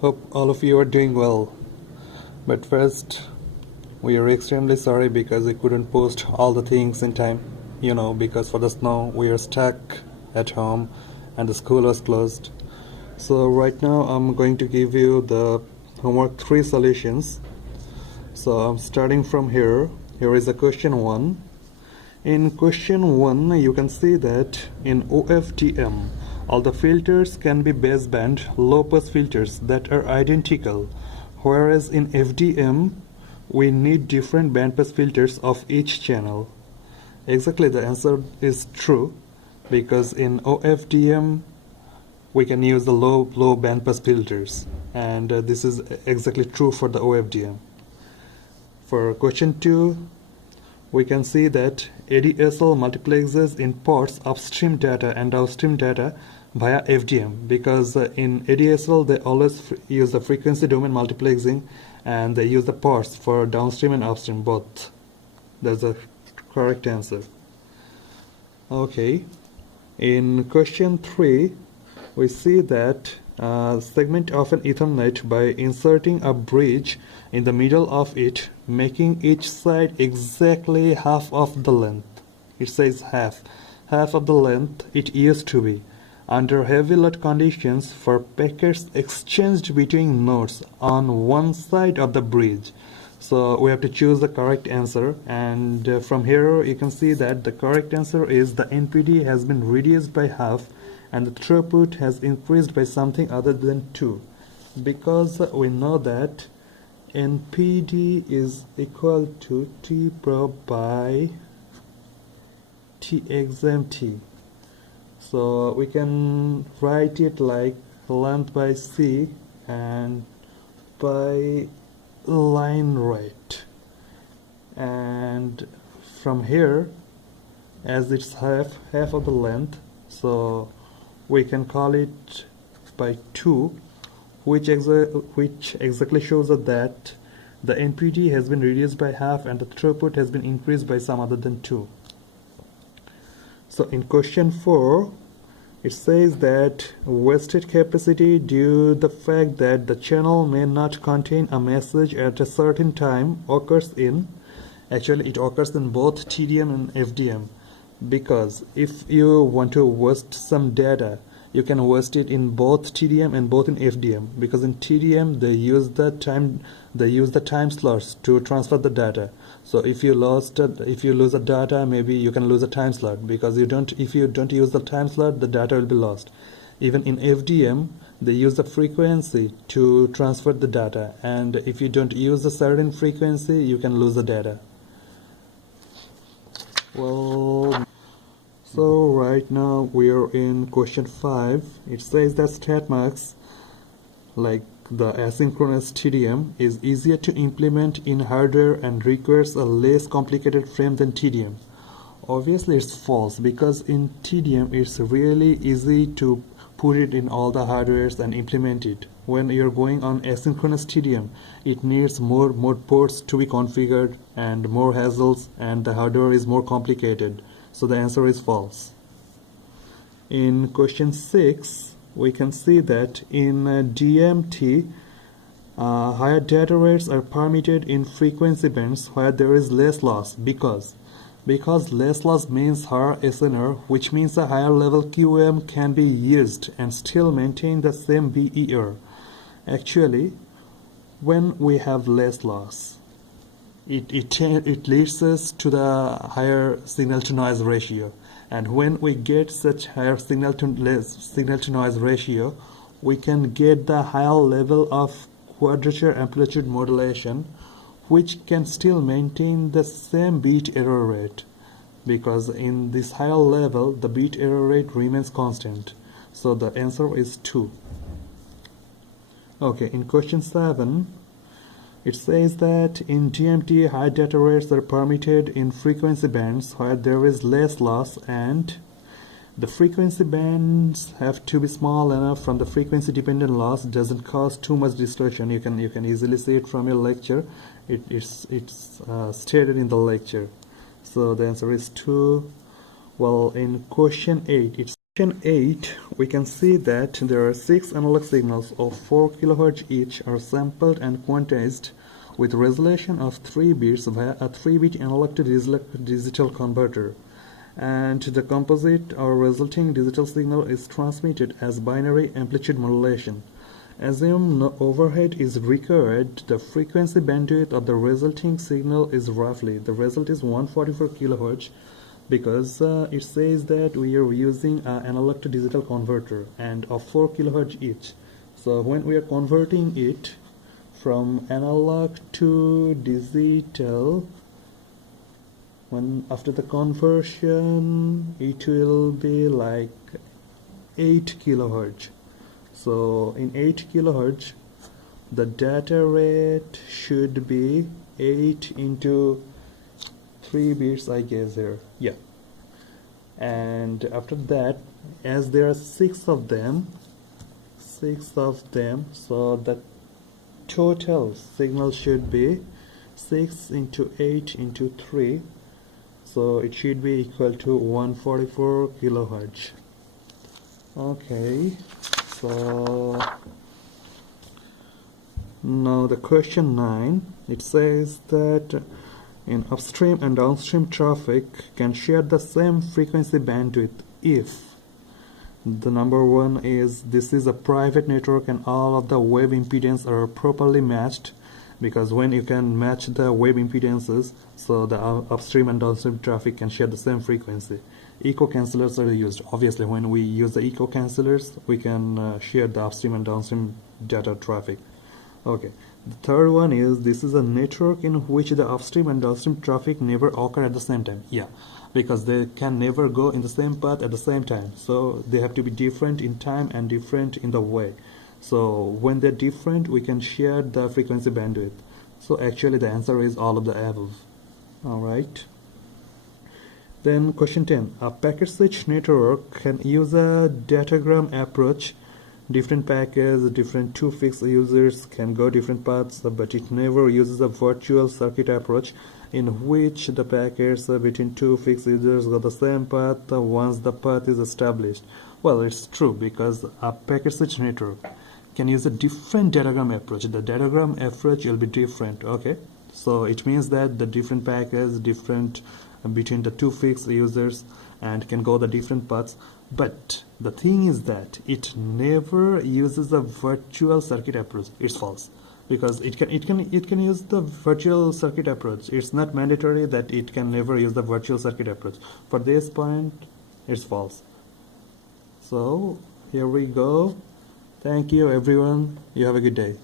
Hope all of you are doing well. But first, we are extremely sorry because we couldn't post all the things in time. Because for the snow, we are stuck at home and the school was closed. So right now, I'm going to give you the homework 3 solutions. So I'm starting from here. Here is the question 1. In question 1, you can see that in OFDM, all the filters can be baseband low-pass filters that are identical, whereas in FDM, we need different bandpass filters of each channel. Exactly, the answer is true, because in OFDM, we can use the low bandpass filters, and this is exactly true for the OFDM. For question 2, we can see that ADSL multiplexes in ports upstream data and downstream data via FDM, because in ADSL they always use the frequency domain multiplexing and they use the ports for downstream and upstream both. That's the correct answer. Okay, in question 3 we see that segment of an Ethernet by inserting a bridge in the middle of it, making each side exactly half of the length. It says half of the length it used to be, under heavy load conditions for packets exchanged between nodes on one side of the bridge. So we have to choose the correct answer, and from here you can see that the correct answer is the NPD has been reduced by half and the throughput has increased by something other than 2, because we know that NPD is equal to T probe by T exam T. So we can write it like length by C and by line rate, and from here, as it's half of the length, so we can call it by 2, which exactly shows that the NPD has been reduced by half and the throughput has been increased by some other than 2. So in question 4, it says that wasted capacity due to the fact that the channel may not contain a message at a certain time occurs in, actually it occurs in both TDM and FDM, because if you want to waste some data, you can waste it in both TDM and both in FDM, because in TDM they use the time slots to transfer the data. So if you lose the data, maybe you can lose a time slot, because if you don't use the time slot, the data will be lost. Even in FDM, they use the frequency to transfer the data, and if you don't use a certain frequency, you can lose the data. Well, so right now we are in question 5. It says that StatMax, like the asynchronous TDM, is easier to implement in hardware and requires a less complicated frame than TDM. Obviously it's false, because in TDM it's really easy to put it in all the hardwares and implement it. When you're going on asynchronous TDM, it needs more ports to be configured and more hassles, and the hardware is more complicated. So the answer is false. In question 6, we can see that in DMT, higher data rates are permitted in frequency bands where there is less loss, because less loss means higher SNR, which means a higher level QM can be used and still maintain the same BER. Actually, when we have less loss, it leads us to the higher signal to noise ratio, and when we get such higher signal to noise ratio, we can get the higher level of quadrature amplitude modulation, which can still maintain the same bit error rate, because in this higher level the bit error rate remains constant. So the answer is 2. Okay, in question 7, it says that in DMT, high data rates are permitted in frequency bands where there is less loss, and the frequency bands have to be small enough from the frequency dependent loss doesn't cause too much distortion. You can easily see it from your lecture. It's stated in the lecture. So the answer is 2. Well, in question 8, it's Question 8, we can see that there are 6 analog signals of 4 kHz each are sampled and quantized with resolution of 3 bits via a 3-bit analog to digital converter, and the composite or resulting digital signal is transmitted as binary amplitude modulation. Assume no overhead is required. The frequency bandwidth of the resulting signal is roughly, the result is 144 kHz, because it says that we are using an analog to digital converter and of 4 kHz each. So when we are converting it from analog to digital, when after the conversion it will be like 8 kHz. So in 8 kHz the data rate should be 8 into 3 bits, I guess here. Yeah. And after that, as there are 6 of them, so the total signal should be 6 into 8 into 3, so it should be equal to 144 kHz. Okay, so now the question 9, it says that in upstream and downstream traffic can share the same frequency bandwidth if the number 1 is this is a private network and all of the wave impedance are properly matched, because when you can match the wave impedances, so the upstream and downstream traffic can share the same frequency. Echo cancellers are used. Obviously when we use the echo cancellers we can share the upstream and downstream data traffic. Okay, the third one is this is a network in which the upstream and downstream traffic never occur at the same time. Yeah, because they can never go in the same path at the same time, so they have to be different in time and different in the way. So when they're different we can share the frequency bandwidth. So actually the answer is all of the above. Alright, then question 10, a packet switch network can use a datagram approach. Different packets, different 2 fixed users can go different paths, but it never uses a virtual circuit approach in which the packets between 2 fixed users go the same path once the path is established. Well, it's true, because a packet switch network can use a different datagram approach. The datagram approach will be different. Okay, so it means that the different packets different between the 2 fixed users and can go the different paths. But the thing is that it never uses a virtual circuit approach. It's false, because it can use the virtual circuit approach. It's not mandatory that it can never use the virtual circuit approach. For this point, it's false. So here we go. Thank you everyone. You have a good day.